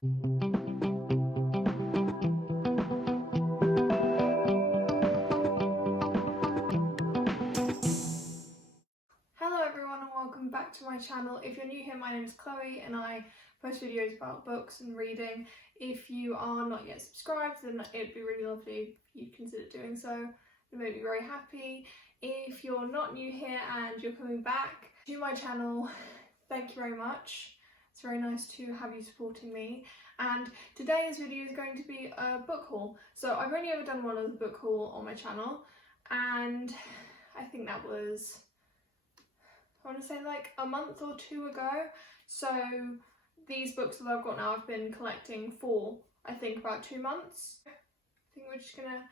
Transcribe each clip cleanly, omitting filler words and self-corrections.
Hello everyone and welcome back to my channel. If you're new here, my name is Chloe and I post videos about books and reading. If you are not yet subscribed, then it'd be really lovely if you'd consider doing so. It made me very happy. If you're not new here and you're coming back to my channel, thank you very much. It's very nice to have you supporting me. And today's video is going to be a book haul. So I've only ever done one other book haul on my channel, and I think that was, I want to say like a month or two ago. So these books that I've got now I've been collecting for I think about 2 months. I think we're just gonna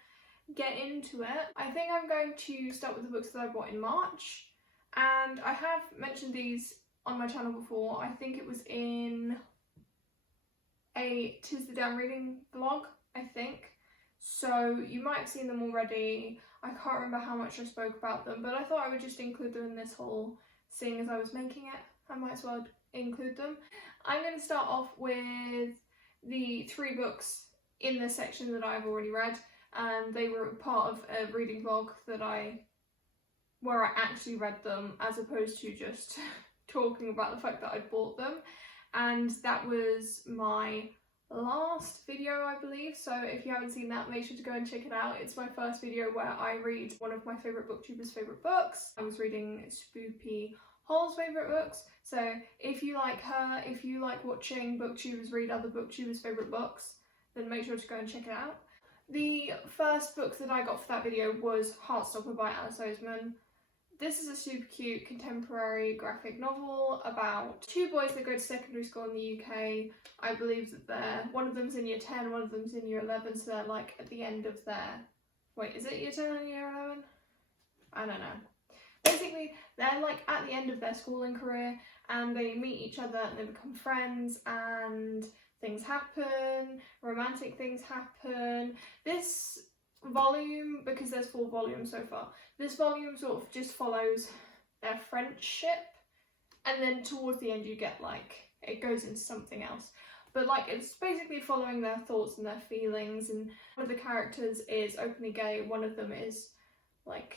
get into it. I think I'm going to start with the books that I bought in March, and I have mentioned these on my channel before. I think it was in a "Tis the Day I'm Reading" vlog, I think. So you might have seen them already. I can't remember how much I spoke about them, but I thought I would just include them in this haul. Seeing as I was making it, I might as well include them. I'm going to start off with the 3 books in this section that I've already read, and they were part of a reading vlog where I actually read them, as opposed to just talking about the fact that I'd bought them. And that was my last video, I believe, so if you haven't seen that, make sure to go and check it out. It's my first video where I read one of my favourite booktubers' favourite books. I was reading Spoopy Hall's favourite books, so if you like her, if you like watching booktubers read other booktubers' favourite books, then make sure to go and check it out. The first book that I got for that video was Heartstopper by Alice Oseman. This is a super cute contemporary graphic novel about 2 boys that go to secondary school in the UK. I believe that one of them's in year 10, one of them's in year 11, so they're like at the end of their... Wait, is it year 10 and year 11? I don't know. Basically, they're like at the end of their schooling career, and they meet each other and they become friends, and things happen, romantic things happen. This volume, because there's 4 volumes so far, this volume sort of just follows their friendship, and then towards the end you get like, it goes into something else. But like, it's basically following their thoughts and their feelings, and one of the characters is openly gay, one of them is like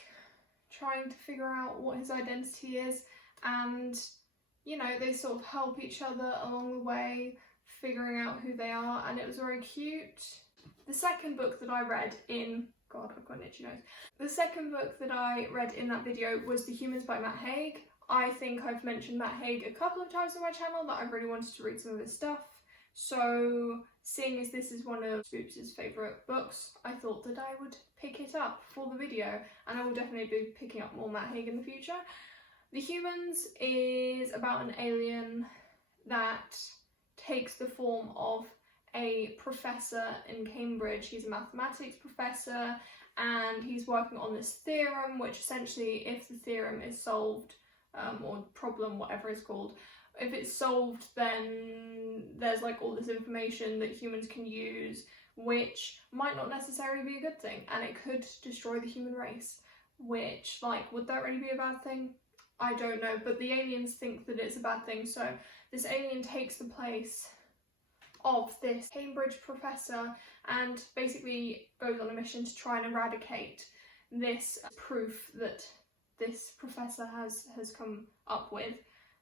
trying to figure out what his identity is, and you know, they sort of help each other along the way, figuring out who they are, and it was very cute. The second book that I read in... God, I've got an itchy nose. The second book that I read in that video was The Humans by Matt Haig. I think I've mentioned Matt Haig a couple of times on my channel that I really wanted to read some of his stuff. So, seeing as this is one of Spoops' favourite books, I thought that I would pick it up for the video, and I will definitely be picking up more Matt Haig in the future. The Humans is about an alien that takes the form of a professor in Cambridge. He's a mathematics professor, and he's working on this theorem, which essentially, if the theorem is solved, or problem, whatever it's called, if it's solved, then there's like all this information that humans can use, which might not necessarily be a good thing, and it could destroy the human race, which, like, would that really be a bad thing? I don't know, but the aliens think that it's a bad thing, so this alien takes the place of this Cambridge professor and basically goes on a mission to try and eradicate this proof that this professor has come up with.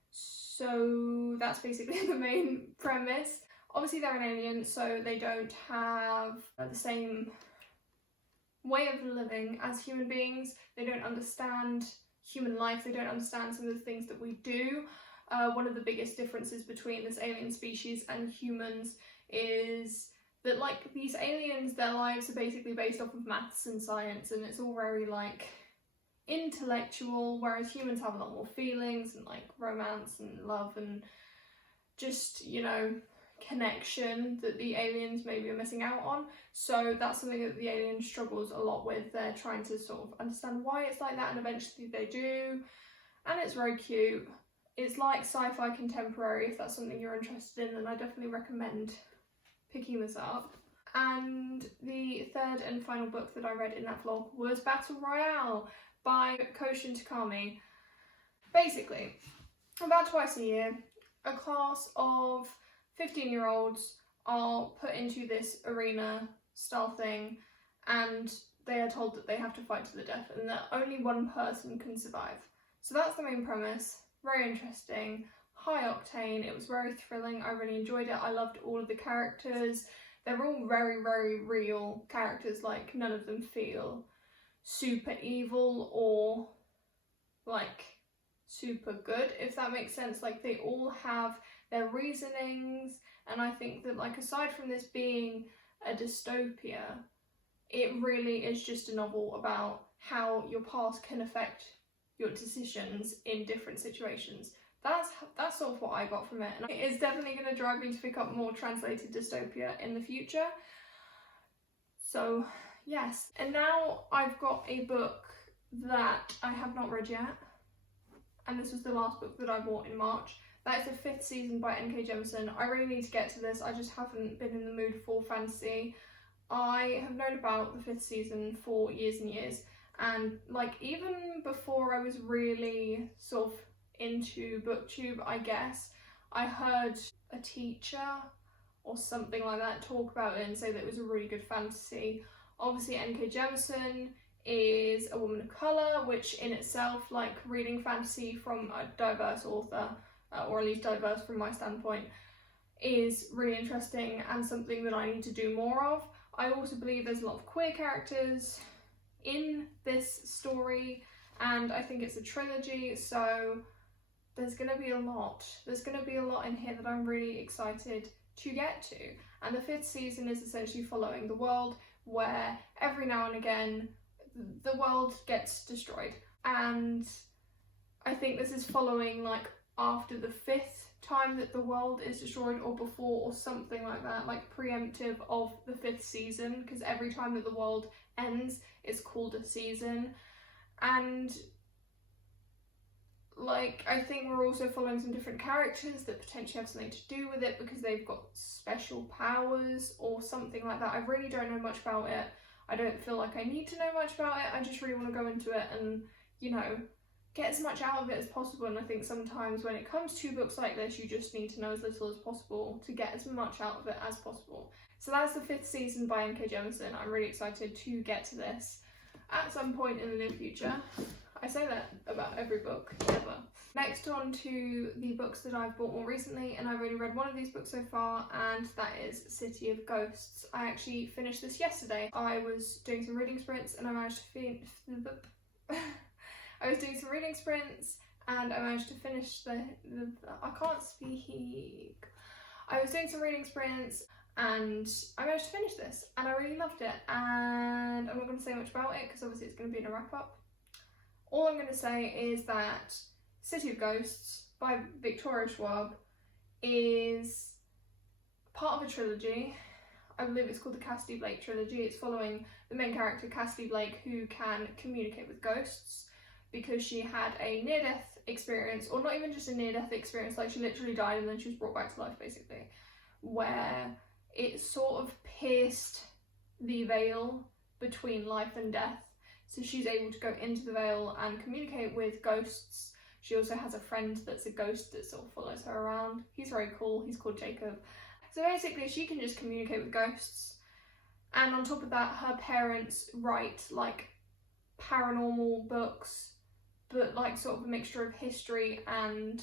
So that's basically the main premise. Obviously they're an alien, so they don't have the same way of living as human beings. They don't understand human life, they don't understand some of the things that we do. One of the biggest differences between this alien species and humans is that, like, these aliens, their lives are basically based off of maths and science, and it's all very like intellectual, whereas humans have a lot more feelings and like romance and love and just, you know, connection that the aliens maybe are missing out on. So that's something that the alien struggles a lot with. They're trying to sort of understand why it's like that, and eventually they do, and it's very cute. It's like sci-fi contemporary. If that's something you're interested in, then I definitely recommend picking this up. And the third and final book that I read in that vlog was Battle Royale by Koshin Takami. Basically, about twice a year, a class of 15-year-olds are put into this arena style thing, and they are told that they have to fight to the death and that only one person can survive. So that's the main premise. Very interesting, high octane. It was very thrilling. I really enjoyed it. I loved all of the characters. They're all very, very real characters. Like, none of them feel super evil or like super good, if that makes sense. Like, they all have their reasonings, and I think that, like, aside from this being a dystopia, it really is just a novel about how your past can affect your decisions in different situations. That's sort of what I got from it, and it is definitely going to drive me to pick up more translated dystopia in the future. So yes, and now I've got a book that I have not read yet, and this was the last book that I bought in March. That is the 5th season by N.K. Jemisin. I really need to get to this. I just haven't been in the mood for fantasy. I have known about the 5th season for years and years, and like even before I was really sort of into booktube, I guess, I heard a teacher or something like that talk about it and say that it was a really good fantasy. Obviously N.K. Jemisin is a woman of colour, which in itself, like, reading fantasy from a diverse author, or at least diverse from my standpoint, is really interesting and something that I need to do more of. I also believe there's a lot of queer characters in this story, and I think it's a trilogy, so there's going to be a lot. There's going to be a lot in here that I'm really excited to get to. And the 5th season is essentially following the world, where every now and again the world gets destroyed. And I think this is following, like, after the 5th time that the world is destroyed, or before, or something like that, like preemptive of the 5th season, because every time that the world ends it's called a season. And like, I think we're also following some different characters that potentially have something to do with it because they've got special powers or something like that. I really don't know much about it. I don't feel like I need to know much about it. I just really want to go into it and, you know, get as much out of it as possible. And I think sometimes when it comes to books like this, you just need to know as little as possible to get as much out of it as possible. So that's the 5th season by N.K. Jemisin. I'm really excited to get to this at some point in the near future. I say that about every book ever. Next on to the books that I've bought more recently, and I've only read one of these books so far, and that is City of Ghosts. I actually finished this yesterday. I was doing some reading sprints and I managed to finish I was doing some reading sprints and I managed to finish I can't speak. I was doing some reading sprints and I managed to finish this, and I really loved it, and I'm not going to say much about it because obviously it's going to be in a wrap up. All I'm going to say is that City of Ghosts by Victoria Schwab is part of a trilogy. I believe it's called the Cassidy Blake trilogy. It's following the main character Cassidy Blake, who can communicate with ghosts because she had a near-death experience, or not even just a near-death experience, like she literally died and then she was brought back to life basically, where it sort of pierced the veil between life and death. So she's able to go into the veil and communicate with ghosts. She also has a friend that's a ghost that sort of follows her around. He's very cool, he's called Jacob. So basically she can just communicate with ghosts. And on top of that, her parents write like paranormal books, but like sort of a mixture of history and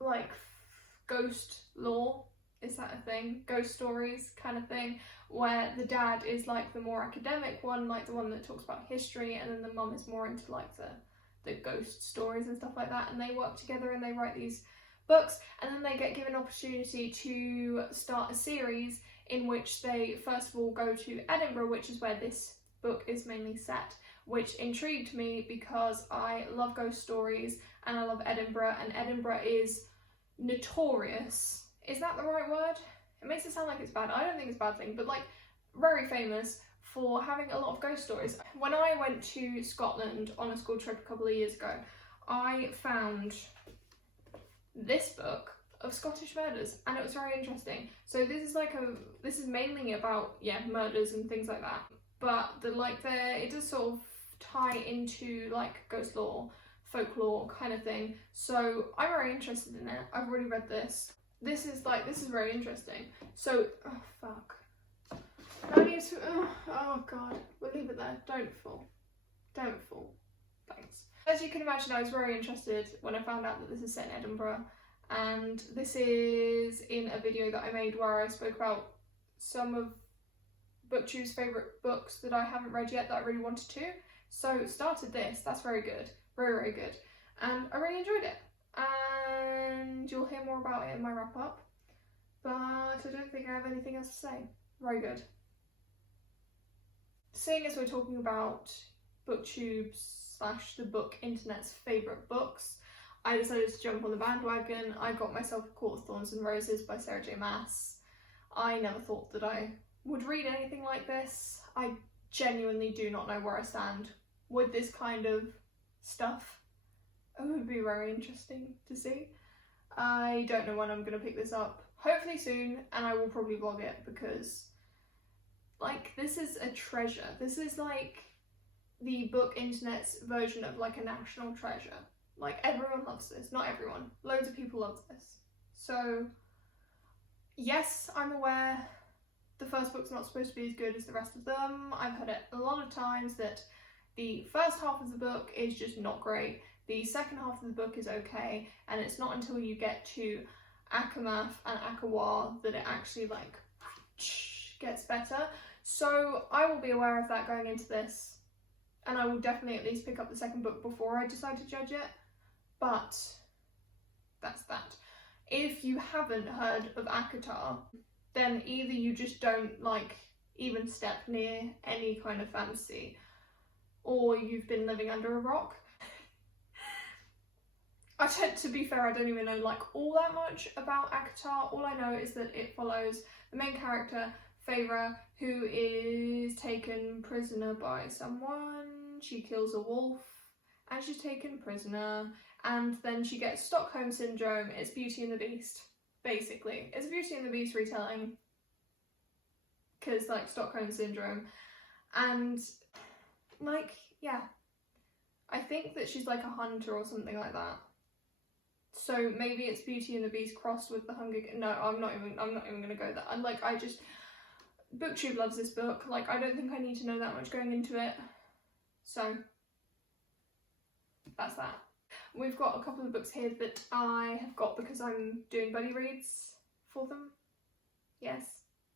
like ghost lore. Is that a thing? Ghost stories kind of thing, where the dad is like the more academic one, like the one that talks about history, and then the mum is more into like the ghost stories and stuff like that, and they work together and they write these books, and then they get given opportunity to start a series in which they first of all go to Edinburgh, which is where this book is mainly set, which intrigued me because I love ghost stories and I love Edinburgh, and Edinburgh is notorious. Is that the right word? It makes it sound like it's bad. I don't think it's a bad thing, but like very famous for having a lot of ghost stories. When I went to Scotland on a school trip a couple of years ago, I found this book of Scottish murders, and it was very interesting. So this is mainly about murders and things like that, but it does sort of tie into like ghost lore, folklore kind of thing. So I'm very interested in it. I've already read this. this is very interesting. So, oh fuck. I need to, oh god, we'll leave it there. Don't fall. Don't fall. Thanks. As you can imagine, I was very interested when I found out that this is set in Edinburgh, and this is in a video that I made where I spoke about some of BookTube's favourite books that I haven't read yet that I really wanted to. So started this. That's very good. Very, very good. And I really enjoyed it. And you'll hear more about it in my wrap up. But I don't think I have anything else to say. Very good. Seeing as we're talking about BookTube's / the book internet's favourite books, I decided to jump on the bandwagon. I got myself A Court of Thorns and Roses by Sarah J Maas. I never thought that I would read anything like this. I genuinely do not know where I stand with this kind of stuff. It would be very interesting to see. I don't know when I'm going to pick this up. Hopefully soon, and I will probably vlog it because, like, this is a treasure. This is like the book internet's version of like a national treasure. Like, everyone loves this. Not everyone. Loads of people love this. So, yes, I'm aware the first book's not supposed to be as good as the rest of them. I've heard it a lot of times that the first half of the book is just not great. The second half of the book is okay, and it's not until you get to Akamath and Akawar that it actually like gets better. So I will be aware of that going into this, and I will definitely at least pick up the second book before I decide to judge it. But that's that. If you haven't heard of ACOTAR, then either you just don't like even step near any kind of fantasy, or you've been living under a rock. To be fair, I don't even know like all that much about ACOTAR. All I know is that it follows the main character, Feyre, who is taken prisoner by someone. She kills a wolf and she's taken prisoner, and then she gets Stockholm Syndrome. It's Beauty and the Beast, basically. It's Beauty and the Beast retelling, because like Stockholm Syndrome. And like, yeah, I think that she's like a hunter or something like that. So maybe it's Beauty and the Beast crossed with the Hunger Games. No, I'm not even gonna go there. And like, BookTube loves this book. Like, I don't think I need to know that much going into it. So that's that. We've got a couple of books here that I have got because I'm doing buddy reads for them. Yes,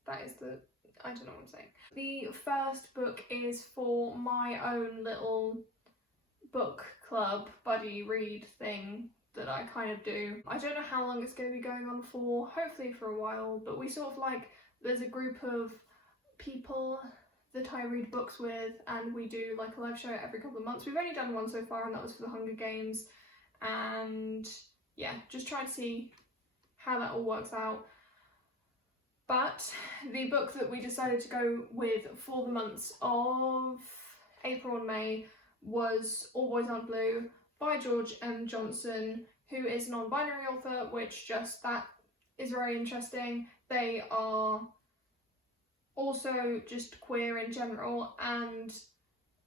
that is the, I don't know what I'm saying. The first book is for my own little book club buddy read thing that I kind of do. I don't know how long it's going to be going on for, hopefully for a while, but we sort of like, there's a group of people that I read books with, and we do like a live show every couple of months. We've only done one so far, and that was for the Hunger Games, and yeah, just trying to see how that all works out. But the book that we decided to go with for the months of April and May was All Boys Aren't Blue by George M. Johnson, who is a non-binary author, which that is very interesting. They are also just queer in general, and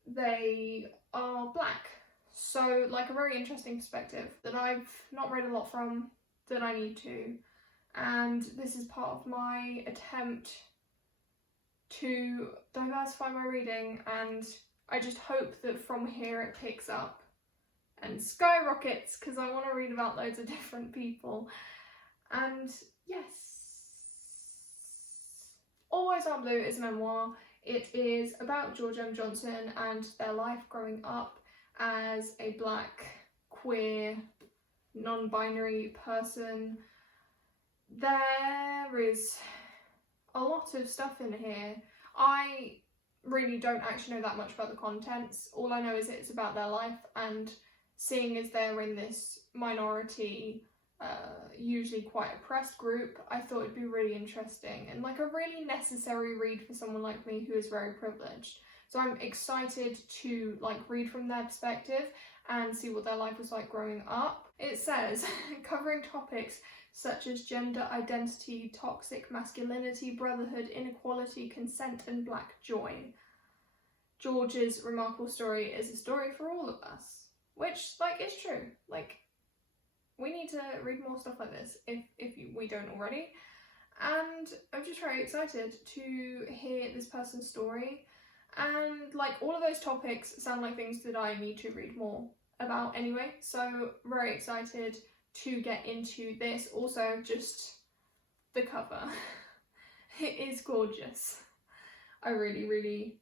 they are black. So like a very interesting perspective that I've not read a lot from, that I need to. And this is part of my attempt to diversify my reading, and I just hope that from here it picks up and skyrockets, because I want to read about loads of different people. And yes, All Boys Aren't Blue is a memoir. It is about George M. Johnson and their life growing up as a black, queer, non-binary person. There is a lot of stuff in here. I really don't actually know that much about the contents. All I know is it's about their life, and seeing as they're in this minority, usually quite oppressed group, I thought it'd be really interesting and like a really necessary read for someone like me who is very privileged. So I'm excited to like read from their perspective and see what their life was like growing up. It says, covering topics such as gender identity, toxic masculinity, brotherhood, inequality, consent, and black joy. George's remarkable story is a story for all of us. Which, like, is true. Like, we need to read more stuff like this if we don't already. And I'm just very excited to hear this person's story. And like all of those topics sound like things that I need to read more about anyway. So very excited to get into this. Also, just the cover. It is gorgeous. I really, really,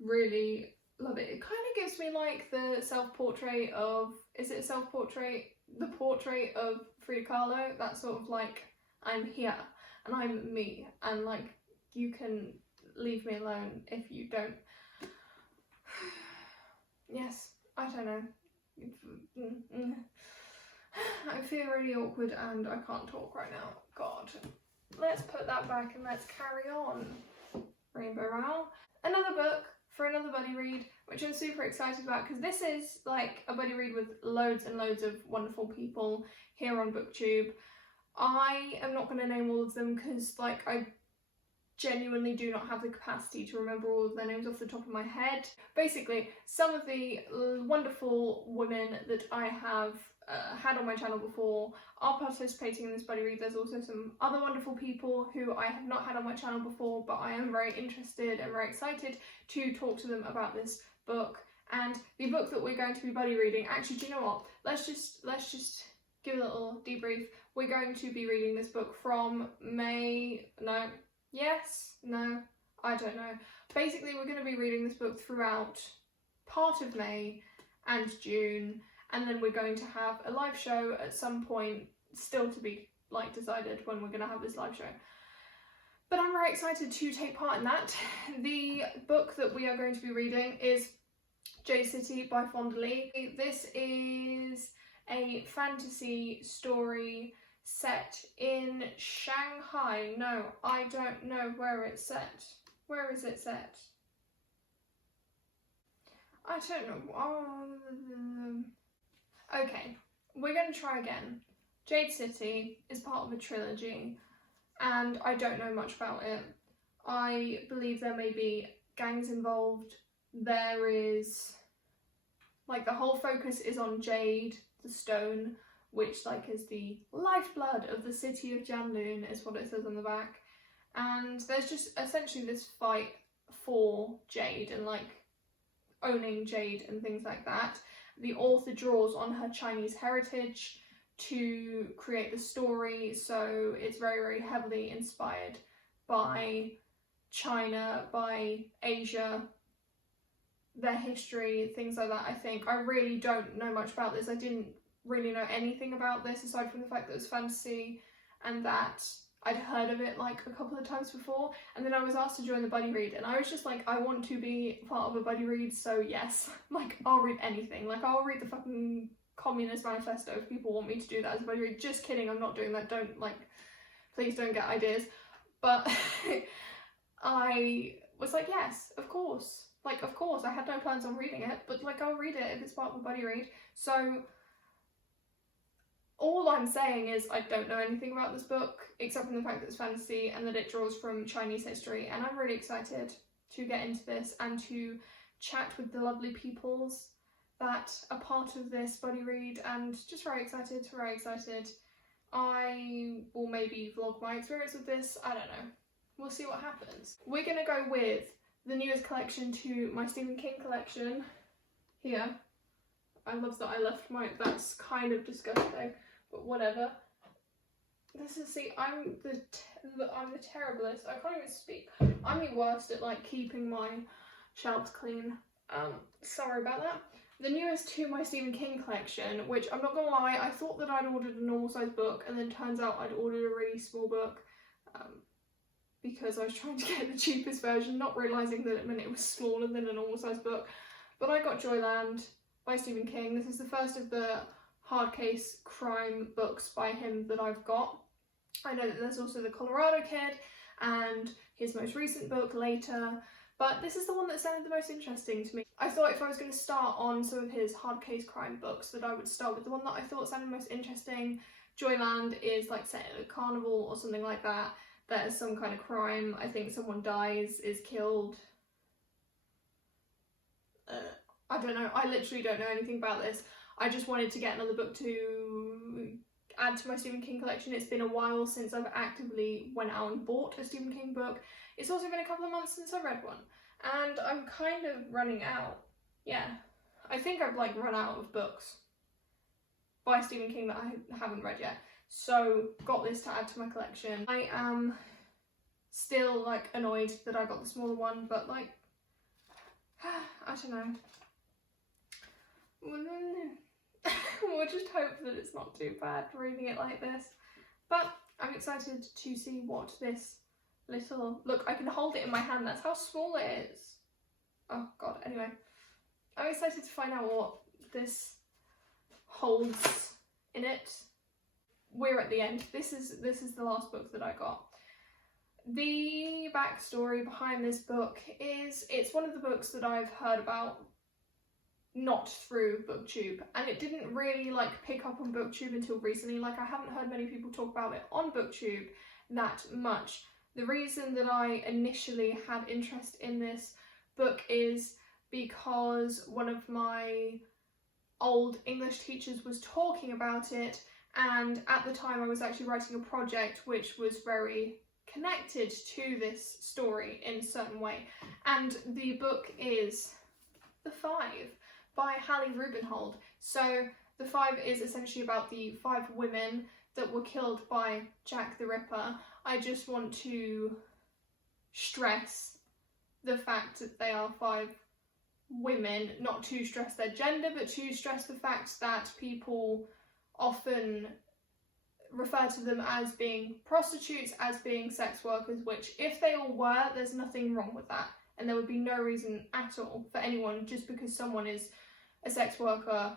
really love it. It kind of gives me like the self-portrait of, is it a self-portrait? The portrait of Frida Kahlo. That sort of like, I'm here and I'm me, and like you can leave me alone if you don't. Yes, I don't know. I feel really awkward and I can't talk right now. God. Let's put that back and let's carry on. Rainbow Rowell. Another book for another buddy read, which I'm super excited about because this is like a buddy read with loads and loads of wonderful people here on BookTube. I am not going to name all of them because like I genuinely do not have the capacity to remember all of their names off the top of my head. Basically, some of the wonderful women that I have had on my channel before are participating in this buddy read. There's also some other wonderful people who I have not had on my channel before, but I am very interested and very excited to talk to them about this book. And the book that we're going to be buddy reading, actually, do you know what? Let's just give a little debrief. We're going to be reading this book from May, no, yes, no, I don't know. Basically, we're going to be reading this book throughout part of May and June, and then we're going to have a live show at some point, still to be like decided when we're going to have this live show. But I'm very excited to take part in that. The book that we are going to be reading is Jade City by Fonda Lee. This is a fantasy story set in Shanghai. No, I don't know where it's set. Where is it set? I don't know. Okay, we're going to try again. Jade City is part of a trilogy, and I don't know much about it. I believe there may be gangs involved. There is, like, the whole focus is on jade, the stone, which like is the lifeblood of the city of Janloon, is what it says on the back. And there's just essentially this fight for jade and like owning jade and things like that. The author draws on her Chinese heritage to create the story, so it's very, very heavily inspired by China, by Asia, their history, things like that. I think I really don't know much about this. I didn't really know anything about this aside from the fact that it was fantasy and that I'd heard of it like a couple of times before, and then I was asked to join the buddy read and I was just like, I want to be part of a buddy read, so yes, like I'll read anything. Like I'll read the fucking Communist Manifesto if people want me to do that as a buddy read. Just kidding, I'm not doing that. Don't, like, please don't get ideas. But I was like, yes, of course. Like, of course, I had no plans on reading it, but like I'll read it if it's part of a buddy read. So all I'm saying is I don't know anything about this book, except from the fact that it's fantasy and that it draws from Chinese history, and I'm really excited to get into this and to chat with the lovely peoples that are part of this buddy read, and just very excited, very excited. I will maybe vlog my experience with this, I don't know. We'll see what happens. We're gonna go with the newest collection to my Stephen King collection here. I love that I left my, that's kind of disgusting, but whatever. This is, see, I'm the terriblest. I can't even speak. I'm the worst at like keeping my shelves clean. Sorry about that. The newest to my Stephen King collection, which I'm not gonna lie, I thought that I'd ordered a normal size book, and then turns out I'd ordered a really small book because I was trying to get the cheapest version, not realising that it meant it was smaller than a normal size book. But I got Joyland by Stephen King. This is the first of the hard case crime books by him that I've got. I know that there's also The Colorado Kid and his most recent book, Later, but this is the one that sounded the most interesting to me. I thought if I was going to start on some of his hard case crime books that I would start with the one that I thought sounded most interesting. Joyland is like set at a carnival or something like that. There's some kind of crime. I think someone dies, is killed. I don't know. I literally don't know anything about this. I just wanted to get another book to add to my Stephen King collection. It's been a while since I've actively went out and bought a Stephen King book. It's also been a couple of months since I read one, and I'm kind of running out. Yeah, I think I've like run out of books by Stephen King that I haven't read yet, so got this to add to my collection. I am still like annoyed that I got the smaller one, but like I don't know. We'll just hope that it's not too bad reading it like this. But I'm excited to see what this little... Look, I can hold it in my hand. That's how small it is. Oh, God. Anyway, I'm excited to find out what this holds in it. We're at the end. This is the last book that I got. The backstory behind this book is it's one of the books that I've heard about not through BookTube, and it didn't really like pick up on BookTube until recently. Like, I haven't heard many people talk about it on BookTube that much. The reason that I initially had interest in this book is because one of my old English teachers was talking about it, and at the time I was actually writing a project which was very connected to this story in a certain way, and the book is The Five by Hallie Rubenhold. So The Five is essentially about the 5 women that were killed by Jack the Ripper. I just want to stress the fact that they are 5 women, not to stress their gender, but to stress the fact that people often refer to them as being prostitutes, as being sex workers, which if they all were, there's nothing wrong with that. And there would be no reason at all for anyone, just because someone is a sex worker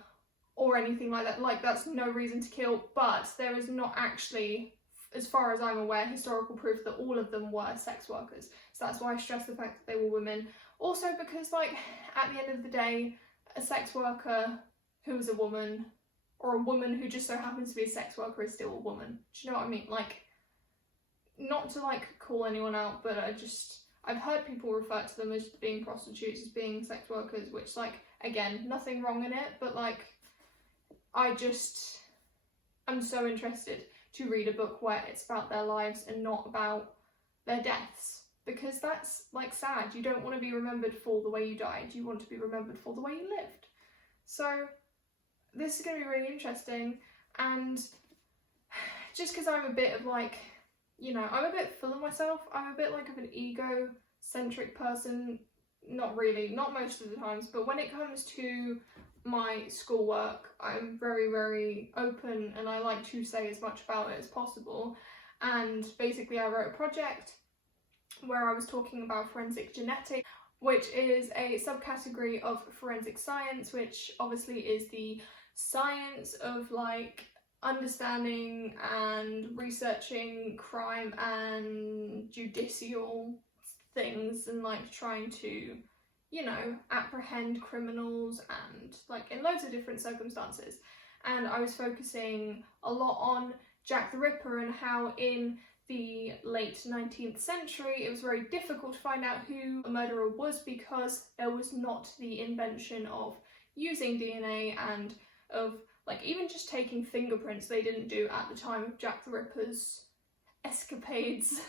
or anything like that. Like, that's no reason to kill, but there is not actually, as far as I'm aware, historical proof that all of them were sex workers. So that's why I stress the fact that they were women. Also because, like, at the end of the day, a sex worker who is a woman, or a woman who just so happens to be a sex worker, is still a woman. Do you know what I mean? Like, not to, like, call anyone out, but I've heard people refer to them as being prostitutes, as being sex workers, which, like, again, nothing wrong in it, but, like, I'm so interested to read a book where it's about their lives and not about their deaths, because that's, like, sad. You don't want to be remembered for the way you died, you want to be remembered for the way you lived. So this is going to be really interesting, and just because I'm a bit of, like, you know, I'm a bit full of myself, I'm a bit like of an ego-centric person. Not really, not most of the times, but when it comes to my schoolwork, I'm very, very open, and I like to say as much about it as possible. And basically I wrote a project where I was talking about forensic genetics, which is a subcategory of forensic science, which obviously is the science of, like, understanding and researching crime and judicial things, and, like, trying to, you know, apprehend criminals, and, like, in loads of different circumstances. And I was focusing a lot on Jack the Ripper and how in the late 19th century it was very difficult to find out who a murderer was, because there was not the invention of using DNA and of, like, even just taking fingerprints they didn't do at the time of Jack the Ripper's escapades,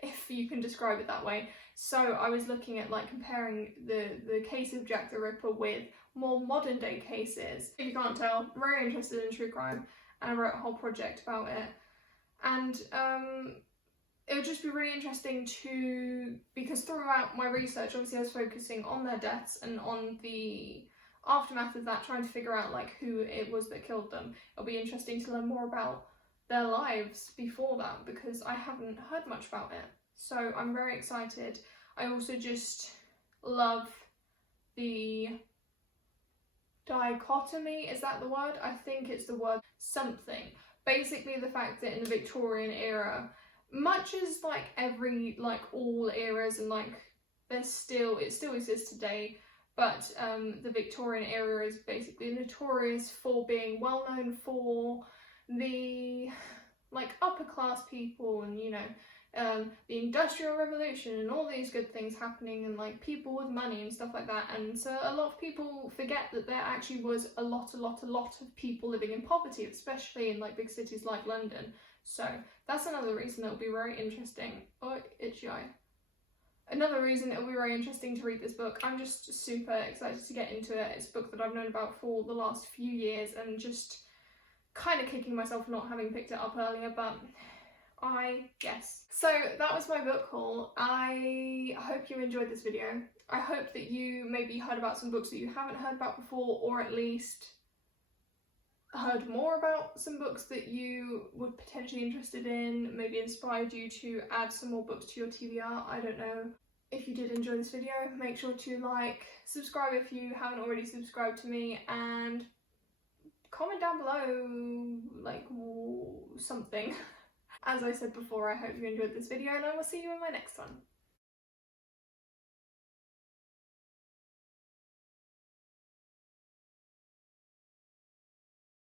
if you can describe it that way. So I was looking at, like, comparing the case of Jack the Ripper with more modern day cases. If you can't tell, very interested in true crime, and I wrote a whole project about it. And it would just be really interesting to, because throughout my research, obviously I was focusing on their deaths and on the aftermath of that, trying to figure out, like, who it was that killed them. It'll be interesting to learn more about their lives before that, because I haven't heard much about it. So I'm very excited. I also just love the dichotomy, is that the word? I think it's the word something. Basically the fact that in the Victorian era, much as, like, all eras, and, like, it still exists today, but the Victorian era is basically notorious for being well known for the, like, upper class people, and, you know, the Industrial Revolution and all these good things happening, and like people with money and stuff like that. And so a lot of people forget that there actually was a lot of people living in poverty, especially in like big cities like London. So that's another reason it'll be very interesting. Oh, itchy eye. Another reason it'll be very interesting to read this book. I'm just super excited to get into it. It's a book that I've known about for the last few years and just kind of kicking myself for not having picked it up earlier, but yes. So that was my book haul. I hope you enjoyed this video. I hope that you maybe heard about some books that you haven't heard about before, or at least heard more about some books that you were potentially interested in, maybe inspired you to add some more books to your TBR, I don't know. If you did enjoy this video, make sure to like, subscribe if you haven't already subscribed to me, and comment down below, like, something. As I said before, I hope you enjoyed this video, and I will see you in my next one.